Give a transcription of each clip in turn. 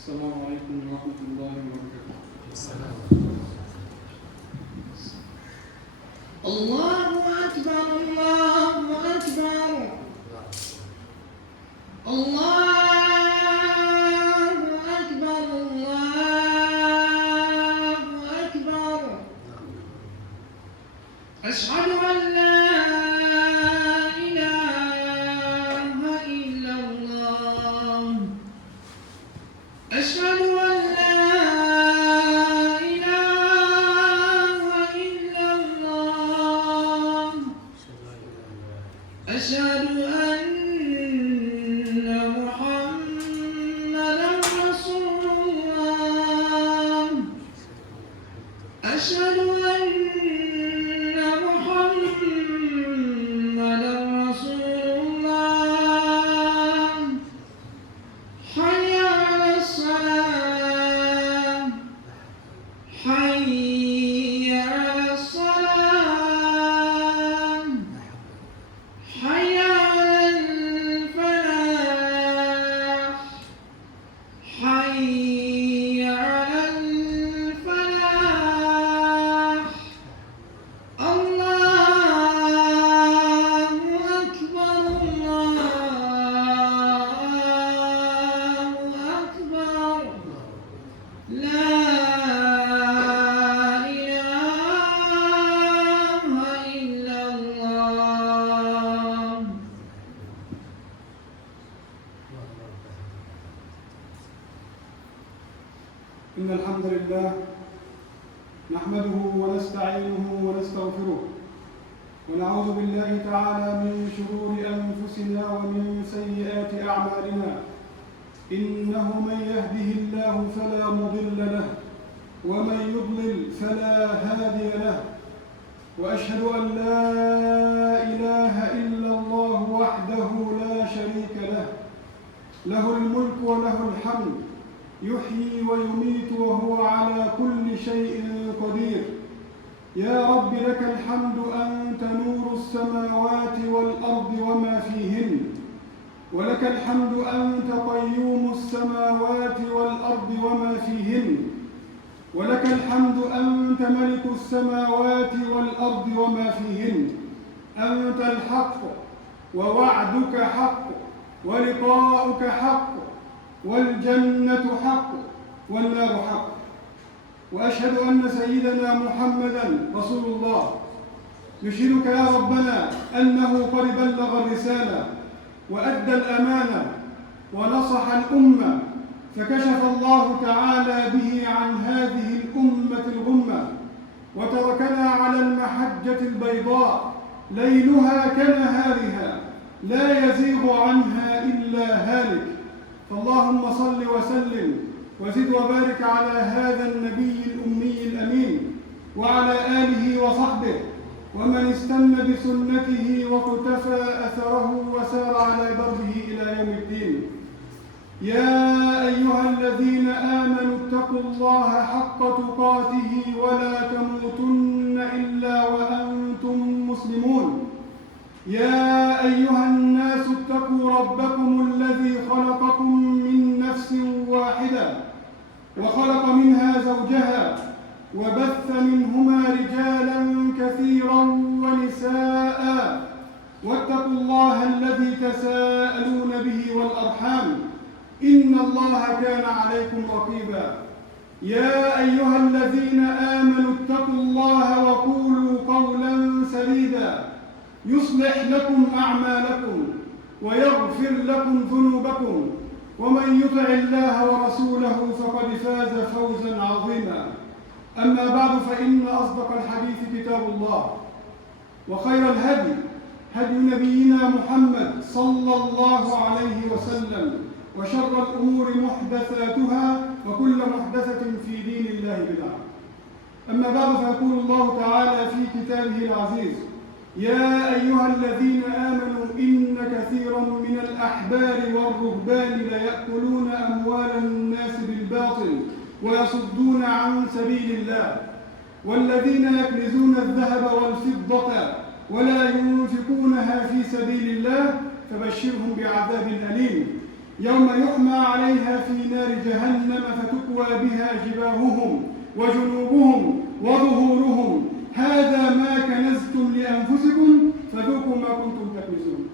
السلام عليكم ورحمة الله وبركاته. الله أكبر الله أكبر الله أكبر الله أكبر. أشهد أن لا إله إلا الله. أشهد أن لا إله إلا الله. أشهد أن محمدا رسول الله. أشهد أن محمدا رسول الله. حي على الصلاة حي على الصلاة حي على الفلاح حي على الفلاح. الله أكبر الله أكبر. لا إله إلا الله. إن الحمد لله نحمده ونستعينه ونستغفره ونعوذ بالله تعالى من شرور أنفسنا ومن سيئات أعمالنا. إنه من يهده الله فلا مضل له ومن يضلل فلا هادي له. وأشهد أن لا إله إلا الله وحده لا شريك له. له الملك وله الحمد يحيي ويميت وهو على كل شيء قدير. يا رب لك الحمد أنت نور السماوات والأرض وما فيهن، ولك الحمد أنت قيوم السماوات والأرض وما فيهن، ولك الحمد أنت ملك السماوات والأرض وما فيهن. أنت الحق ووعدك حق ولقاؤك حق والجنة حق والنار حق. وأشهد أن سيدنا محمدًا رسول الله. نشهدك يا ربنا أنه قد بلغ الرسالة وأدى الأمانة ونصح الأمة، فكشف الله تعالى به عن هذه الأمة الغمة، وتركنا على المحجة البيضاء ليلها كنهارها لا يزيغ عنها إلا هالك. فاللهم صل وسلم وزد وبارك على هذا النبي الأمي الأمين وعلى آله وصحبه ومن استنى بسنته واقتفى أثره وسار على دربه إلى يوم الدين. يا أيها الذين آمنوا اتقوا الله حق تقاته ولا تموتن إلا وأنتم مسلمون. يا أيها الناس اتقوا ربكم الذي خلقكم من نفس واحدة وخلق منها زوجها وبث منهما رجالا كثيرا ونساء، واتقوا الله الذي تساءلون به والأرحام إن الله كان عليكم رقيبا. يا أيها الذين آمنوا اتقوا الله وقولوا قولا سديدا يصلح لكم أعمالكم ويغفر لكم ذنوبكم، ومن يطع الله ورسوله فقد فاز فوزا عظيما. أما بعد، فإن أصدق الحديث كتاب الله، وخير الهدي هدي نبينا محمد صلى الله عليه وسلم، وشر الأمور محدثاتها وكل محدثة في دين الله بدعة. أما بعد، فيقول الله تعالى في كتابه العزيز: يا أيها الذين آمنوا إن كثيرا من الأحبار والرهبان ليأكلون أموال الناس بالباطل ويصدون عن سبيل الله، والذين يكنزون الذهب والفضة ولا ينفقونها في سبيل الله فبشرهم بعذاب أليم. يوم يحمى عليها في نار جهنم فتكوى بها جباههم وجنوبهم وظهورهم هذا ما كنزتم لأنفسكم فذوقوا ما كنتم تكنزون.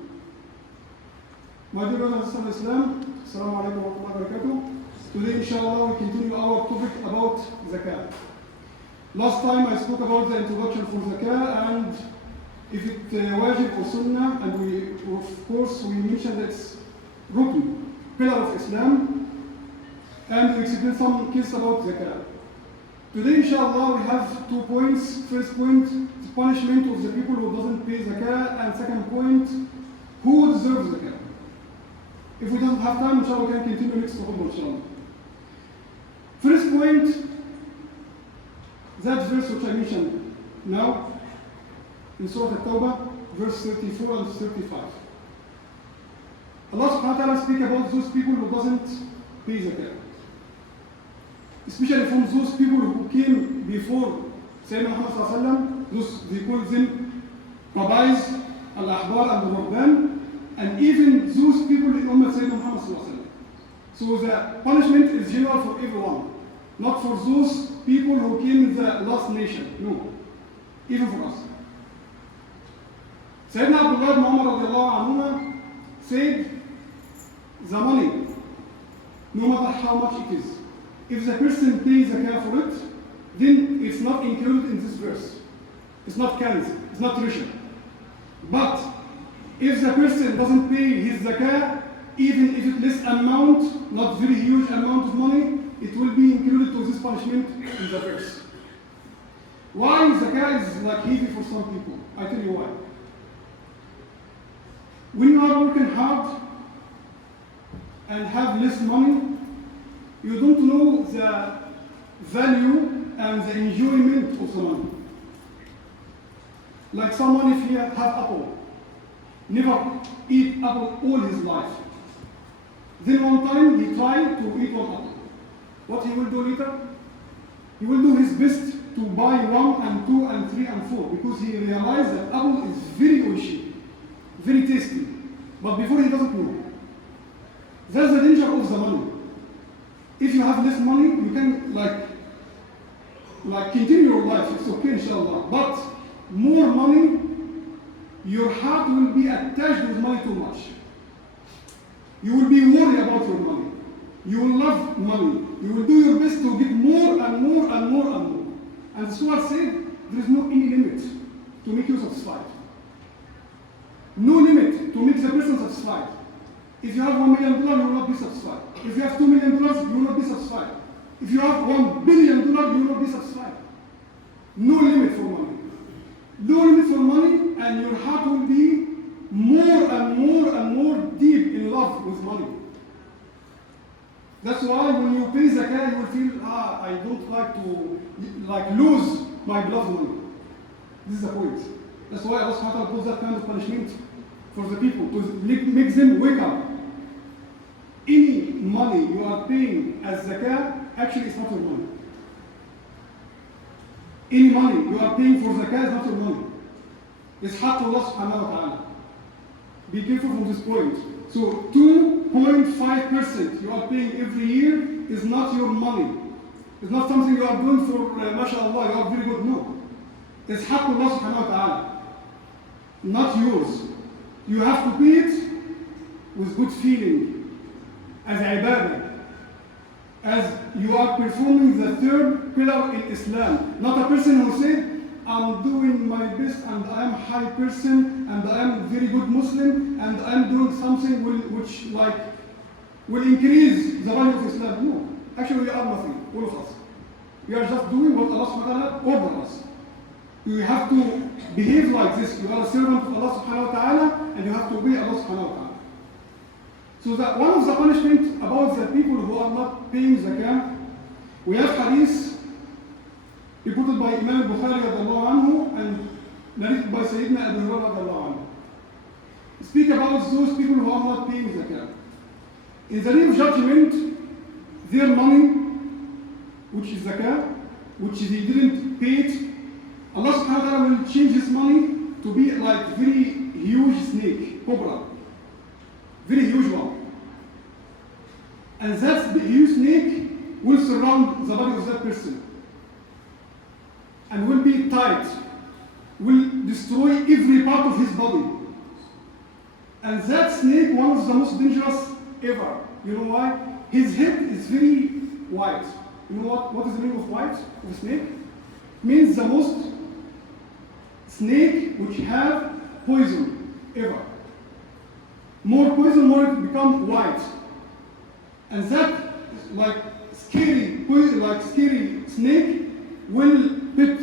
My dear brothers and sisters in Islam, Assalamu alaikum wa rahmatullahi wa barakatuh. Today, inshallah, we continue our topic about Zakat. Last time I spoke about the introduction for Zakat and if it wajib or sunnah, and we, of course, we mentioned that it's rukn, pillar of Islam, and we explained some cases about Zakat. Today, inshallah, we have 2 points. First point, the punishment of the people who doesn't pay Zakat, and second point, who deserves Zakat. If we don't have time, inshallah, we can continue next topic, inshallah. First point, that verse which I mentioned now, in Surah At-Tawbah, verse 34 and 35. Allah subhanahu wa ta'ala speaks about those people who doesn't pay Zakat. Especially from those people who came before Sayyidina Muhammad sallallahu alaihi wasallam, those, they call them rabbis, al-ahbar and the rabban, and even those people in Ummah Sayyidina Muhammad sallallahu alaihi wasallam. So the punishment is general for everyone, not for those people who came in the last nation, no, even for us. Sayyidina Abdullah ibn Umar radiallahu anhu said, the money, no matter how much it is, if the person pays Zakat for it, then it's not included in this verse. It's not kanz, it's not treasure. But if the person doesn't pay his Zakat, even if it's less amount, not very huge amount of money, it will be included to this punishment in the verse. Why Zakat is like heavy for some people? I tell you why. When you are working hard and have less money, you don't know the value and the enjoyment of the money. Like someone, if he have apple, never eat apple all his life. Then one time he tried to eat one apple. What he will do later? He will do his best to buy 1 and 2 and 3 and 4 because he realized that apple is very oishi, very tasty. But before he doesn't know. That's the danger of the money. If you have less money, you can like continue your life. It's okay, inshallah. But more money, your heart will be attached with money too much. You will be worried about your money. You will love money. You will do your best to get more and more and more and more. And the Surah said, there is no any limit to make you satisfied. No limit to make the person satisfied. If you have $1 million, you will not be satisfied. If you have $2 million, you will not be satisfied. If you have $1 billion, you will not be satisfied. No limit for money. No limit for money, and your heart will be more and more and more deep in love with money. That's why when you pay Zakat, you will feel, I don't like to lose my beloved money. This is the point. That's why Allah subhanahu wa ta'ala puts that kind of punishment for the people, to make them wake up. Any money you are paying as Zakat, actually it's not your money. Any money you are paying for Zakat is not your money. It's haqq Allah subhanahu wa ta'ala. Be careful from this point. So 2.5% you are paying every year is not your money. It's not something you are doing for mashallah, you are very good. No. It's haqq Allah subhanahu wa ta'ala. Not yours. You have to pay it with good feeling, as ibadah, as you are performing the third pillar in Islam. Not a person who said, I'm doing my best and I am a high person and I am a very good Muslim and I am doing something which will increase the value of Islam. No, actually we are nothing, all of us. We are just doing what Allah subhanahu wa ta'ala ordered us. You have to behave like this. You are a servant of Allah subhanahu wa ta'ala and you have to obey Allah subhanahu wa ta'ala. So that one of the punishment about the people who are not paying Zakah, we have hadith reported by Imam Bukhari radiallahu anhu and narrated by Sayyidina Abu Hurairah radiallahu anhu. Speak about those people who are not paying Zakah. In the day of judgment, their money, which is Zakah, which they didn't pay it, Allah subhanahu wa ta'ala will change his money to be like very huge snake, cobra. Very huge one. and that huge snake will surround the body of that person and will be tight, will destroy every part of his body. And that snake, one of the most dangerous ever. You know why? His head is very white. You know what is the meaning of white of a snake? It means the most snake which have poison ever. More poison, more it becomes white. And that like scary poison, like scary snake will bit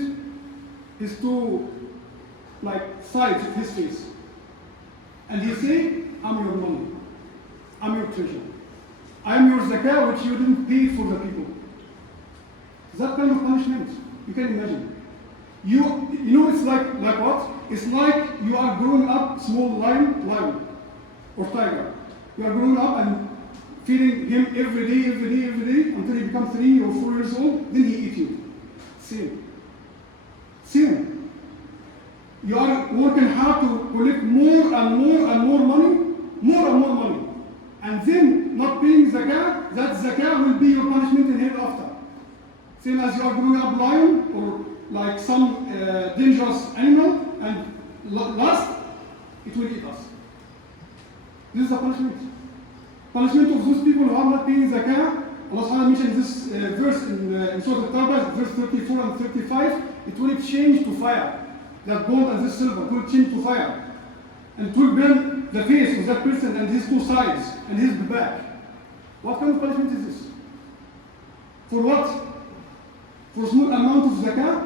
his two like sides of his face. And he say, I'm your money, I'm your treasure, I'm your zakah which you didn't pay for the people. That kind of punishment, you can imagine. You know it's like what? It's like you are growing up small lion or tiger. You are growing up and feeding him every day until he becomes 3 or 4 years old, then he eats you. Same. You are working hard to collect more and more money, and then not paying zakah, that zakah will be your punishment in hereafter. Same as you are growing up lion or like some dangerous animal, and last, it will eat us. This is the punishment. Punishment of those people who are not paying zakah. Allah subhanahu mentioned this verse in Surah Al-Tawbah, verse 34 and 35. It will change to fire. That gold and this silver will change to fire. And it will burn the face of that person and his 2 sides and his back. What kind of punishment is this? For what? For a small amount of zakah?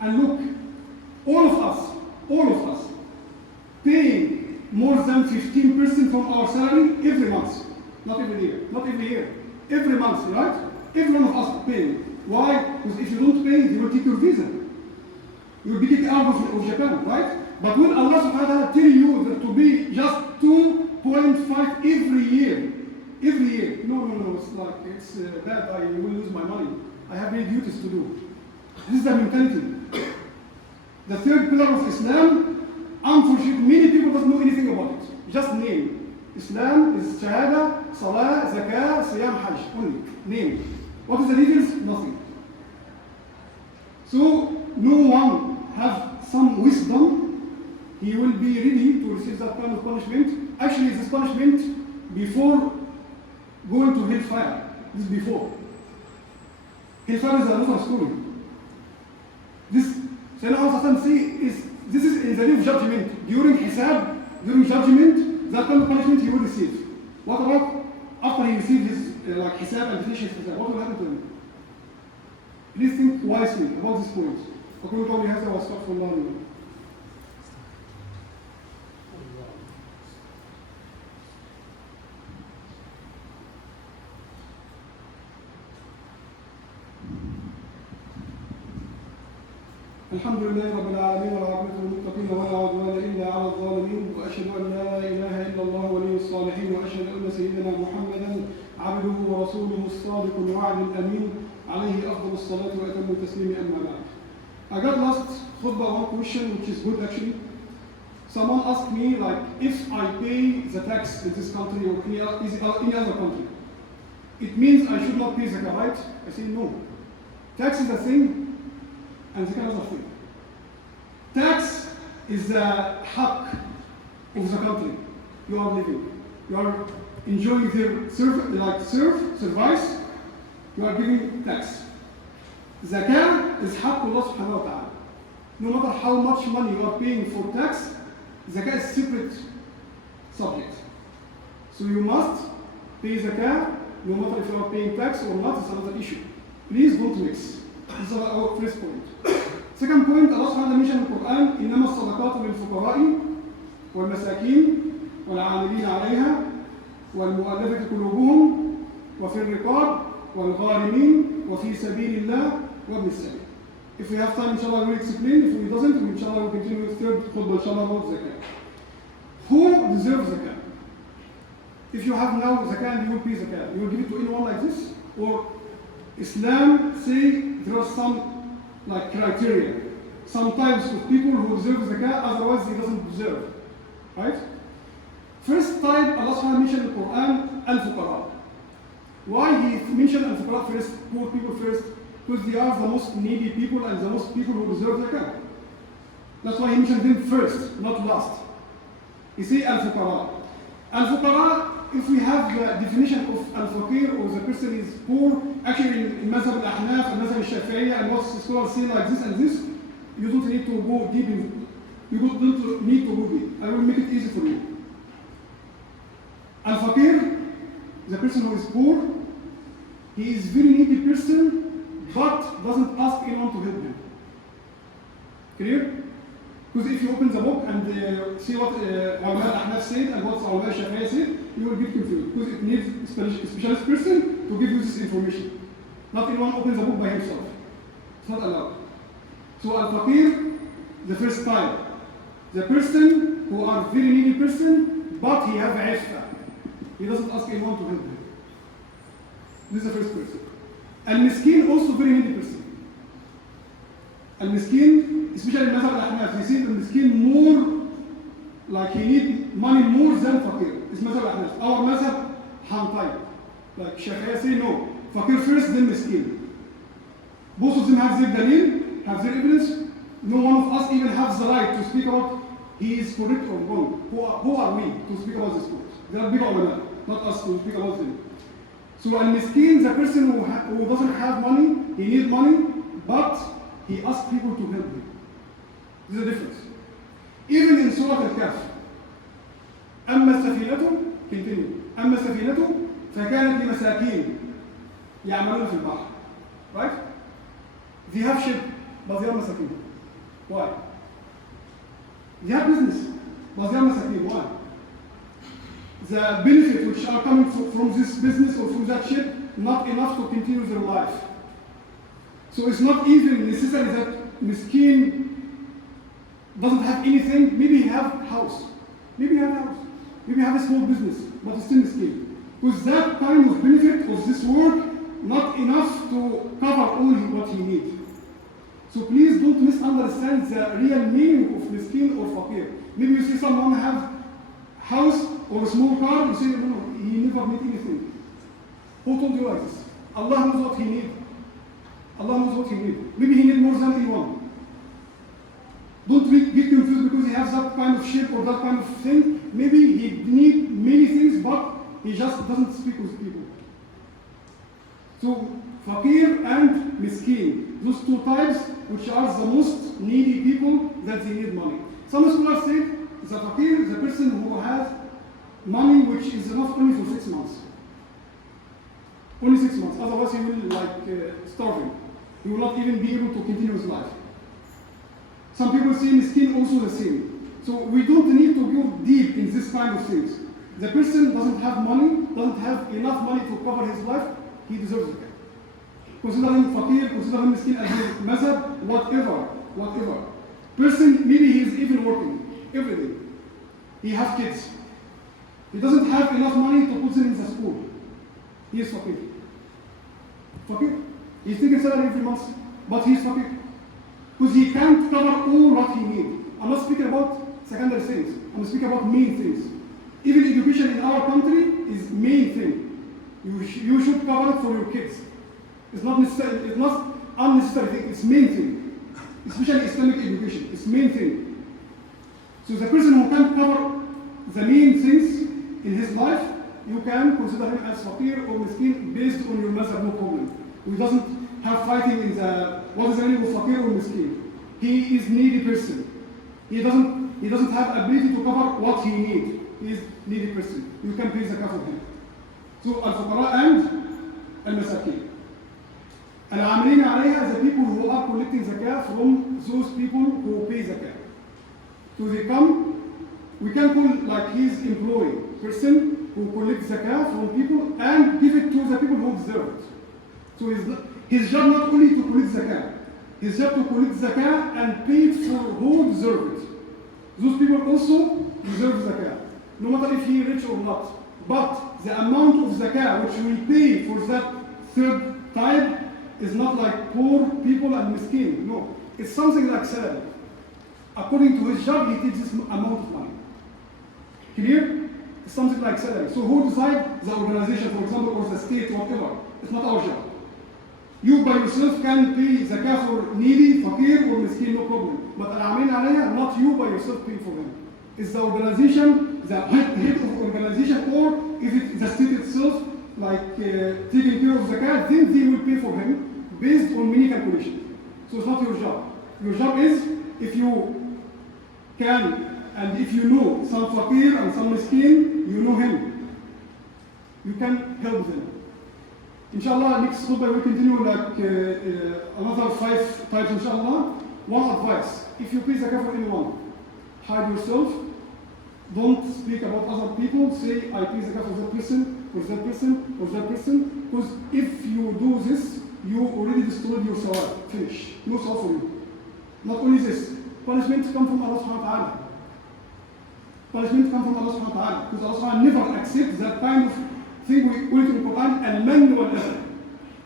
And look, all of us, paying more than 15% from our salary every month. Not every year, every month, right? Every one of us paying. Why? Because if you don't pay, they will take your visa. You will be kicked out of Japan, right? But when Allah subhanahu wa ta'ala tell you that to be just 2.5 every year, no, it's bad, I will lose my money. I have many duties to do. This is the mentality. The third pillar of Islam, unfortunately, many people don't know anything about it. Just name. Islam is Shahada, Salah, Zakah, Siyam, Hajj. Only. Name. What is the details? Nothing. So, no one have some wisdom, he will be ready to receive that kind of punishment. Actually, this punishment before going to hellfire. This is before. Hellfire is another story. This, Sayyidina this is in the day of judgment. During Hisab, during judgment, that kind of punishment he will receive. What about after he receives his Hisab and finishes Hisab? What will happen to him? Please think wisely about this point. أقول قولي هذا وأستغفر الله لي ولكم. الحمد لله رب العالمين والعاقبة للمتقين ولا عدوان إلا على الظالمين وأشهد أن لا إله إلا الله ولي الصالحين وأشهد أن سيدنا محمدا عبده ورسوله الصادق الوعد الأمين عليه أفضل الصلاة وأتم التسليم أما بعد. I got last khutbah one question which is good actually. Someone asked me like if I pay the tax in this country or any other country, it means I should not pay zakah, right? I say no. Tax is a thing and zakah is a thing. Tax is the haq of the country you are living. You are enjoying their service, you are giving tax. Zakah is haqq Allah subhanahu wa ta'ala. No matter how much money you are paying for tax, zakah is separate subject. So you must pay zakah, no matter if you are paying tax or not, it's another issue. Please don't mix. This is our first point. Second point, Allah subhanahu wa ta'ala mentioned in the Quran, إنما الصدقات للفقراء والمساكين والعاملين عليها والمؤلفة قلوبهم وفي الرقاب والغارمين وفي سبيل الله وابن السبيل. If we have time, inshallah, we'll explain. If we doesn't, inshallah, we'll continue with third khutbah, inshallah, about zakah. Who deserves zakah? If you have now zakah and you will pay zakah, you will give it to anyone like this? Or Islam say there are some like criteria. Some types of people who deserve zakah, otherwise he doesn't deserve. Right? First type, Allah subhanahu mentioned in the Quran, al-fuqara. Why he mentioned al-fuqara first, poor people first? Because they are the most needy people and the most people who deserve zakat. That's why he mentioned them first, not last. You see al-fuqara. Al-fuqara, if we have the definition of al-faqir or the person is poor, actually in Mazhab al-Ahnaf and Mazhab al-Shafi'iyya and what scholars say like this and this, you don't need to go deep in, you don't need to go deep. I will make it easy for you. Al-faqir, the person who is poor, he is very needy person, but doesn't ask anyone to help him. Clear? Because if you open the book and see what Ulama al-Ahnaf said and what Ulama al-Shafi'iyya said, you will get confused. Because it needs a specialist person to give you this information. Not anyone opens the book by himself. It's not allowed. So al-faqir, the first type. The person who are very needy person, but he have iffa. He doesn't ask anyone to help him. This is the first person. Al-miskin, also very needy person. Al-miskin, especially in Mazhab al-Ahnaf, you see al-miskin more, like he need money more than faqir. It's Mazhab al-Ahnaf. Our Mazhab, type. Like Shafi'iyya say no, faqir first, then miskin. Both of them have their dalil, have their evidence. No one of us even has the right to speak about he is correct or wrong. Who are we to speak about this point? They are big ulama, not us to speak about them. So al-miskin, the person who doesn't have money, he needs money, but he asks people to help him. There's a difference. Even in Surah Al-Kahf, أما السفينة continue أما السفينة فكانت لمساكين يعملون في البحر. Right? They have ship, but they are مساكين. Why? They have business, but they are مساكين. Why? The benefit which are coming from this business or from that ship, not enough to continue their life. So it's not even necessary that miskin doesn't have anything. Maybe he have house. Maybe he have house. Maybe have a small business, but it's still miskin. Because that kind of benefit of this work, not enough to cover all what he needs. So please don't misunderstand the real meaning of miskin or faqir. Maybe you see someone have house or a small car, you say, no, he never made anything. Who told you like this? Allah knows what he needs. Allah knows what he needs. Maybe he needs more than anyone. Don't get confused because he has that kind of shape or that kind of thing. Maybe he needs many things, but he just doesn't speak with people. So, faqir and miskin, those two types which are the most needy people that they need money. Some scholars say the faqir is the person who has money which is enough only for 6 months. Only 6 months, otherwise he will starving. He will not even be able to continue his life. Some people say miskin also the same. So we don't need to go deep in this kind of things. The person doesn't have money, doesn't have enough money to cover his life, he deserves zakat. Consider him faqir, consider him miskin as a mazhab, whatever. Person, maybe he is even working, everything. He has kids. He doesn't have enough money to put them in the school. He is faqir. Faqir. He's taking salary every month, but he's faqir. Because he can't cover all what he needs. I'm not speaking about secondary things. I'm speaking about main things. Even education in our country is main thing. You should cover it for your kids. It's not necessary. It's not unnecessary thing. It's main thing. Especially Islamic education. It's main thing. So the person who can't cover the main things in his life, you can consider him as faqir or miskin based on your mazhab, no problem. He doesn't have fighting in the what is the meaning of faqir or miskin. He is needy person. He doesn't have ability to cover what he needs. He is needy person. You can pay zakat for him. So al-fuqara and al-masakin. Al-amilin alayha, the people who are collecting zakat from those people who pay zakat. So they come, we can call like his employee, person who collects zakat from people and give it to the people who deserve it. So his job not only to collect zakat, his job to collect zakat and pay it for who deserve it. Those people also deserve zakat, no matter if he is rich or not. But the amount of zakat which we pay for that third type is not like poor people and miskin. No, it's something like salary. According to his job, he takes this amount of money. Clear? It's something like salary. So who decides? The organization, for example, or the state, whatever. It's not our job. You by yourself can pay zakah for needy, fakir, or miskin, no problem. But al-amin alayha, not you by yourself pay for them. It's the organization, the head of organization, or if it's the state itself, like taking care of zakat, then they will pay for him based on many calculations. So it's not your job. Your job is, if you can, and if you know some fakir and some miskin, you know him. You can help them. Inshallah, next khutbah we continue like another 5 types, inshallah. One advice: if you pay zakah for anyone, hide yourself. Don't speak about other people. Say, I pay zakah for that person, for that person, for that person. Because if you do this, you already destroyed your sawab. Finish. No sawab for you. Not only this, punishment comes from Allah subhanahu wa ta'ala. Punishment comes from Allah subhanahu wa ta'ala. Because Allah subhanahu wa ta'ala never accepts that kind of thing we call it in the Quran, al-man wal-adha.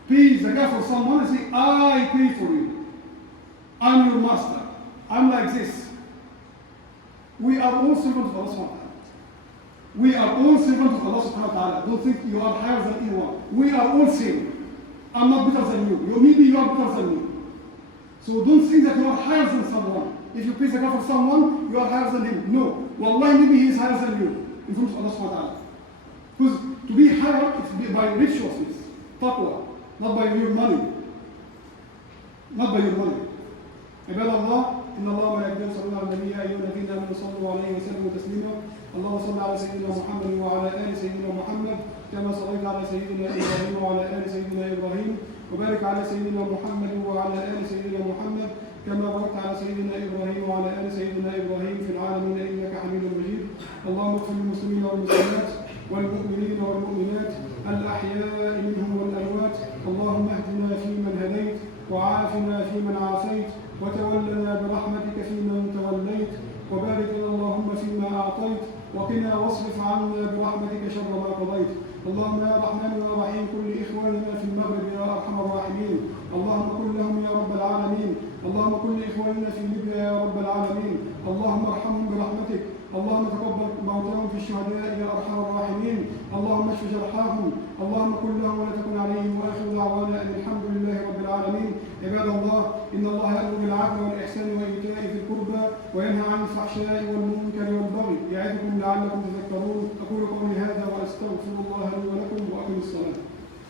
Pay zakah for someone and say, I pay for you. I'm your master. I'm like this. We are all servants of Allah subhanahu wa ta'ala. We are all servants of Allah subhanahu wa ta'ala. Don't think you are higher than anyone. We are all same. I'm not better than you. Maybe you are better than me. So don't think that you are higher than someone. If you pay zakah for someone, you are higher than him. No. Wallahi, maybe he is higher than you in front of Allah subhanahu wa ta'ala. Because to be higher, it's by righteousness, taqwa, not by your money. Not by your money. عباد الله إن الله وملائكته يصلون على النبي يا أيها الذين آمنوا صلوا عليه وسلموا تسليما اللهم صل على سيدنا محمد وعلى آل سيدنا محمد كما صليت على سيدنا إبراهيم وعلى آل سيدنا إبراهيم وبارك على سيدنا محمد وعلى آل سيدنا محمد كما باركت على سيدنا إبراهيم وعلى آل سيدنا إبراهيم في العالمين إنك حميد مجيد اللهم اغفر للمسلمين والمسلمات والمؤمنين والمؤمنات الأحياء منهم والأموات اللهم اهدنا فيمن هديت وعافنا فيمن عافيت وتولنا برحمتك فيمن توليت وبارك لنا اللهم فيما أعطيت وقنا واصرف عنا برحمتك شر ما قضيت اللهم يا رحمن يا رحيم كل إخواننا في المغرب يا أرحم الراحمين اللهم كن لهم يا رب العالمين اللهم كن لإخواننا في ليبيا يا رب العالمين اللهم ارحمهم برحمتك اللهم تقبل موتهم في الشهداء يا أرحم الراحمين اللهم اشف جرحاهم اللهم كن لهم ولا تكن عليهم وآخر دعوانا أن الحمد لله رب العالمين عباد الله إن الله يأمر بالعدل والإحسان وإيتاء ذي القربى وينهى عن الفحشاء والمنكر والبغي يعظكم لعلكم تذكرون أقول قولي هذا وأستغفر الله لي ولكم وأقم الصلاة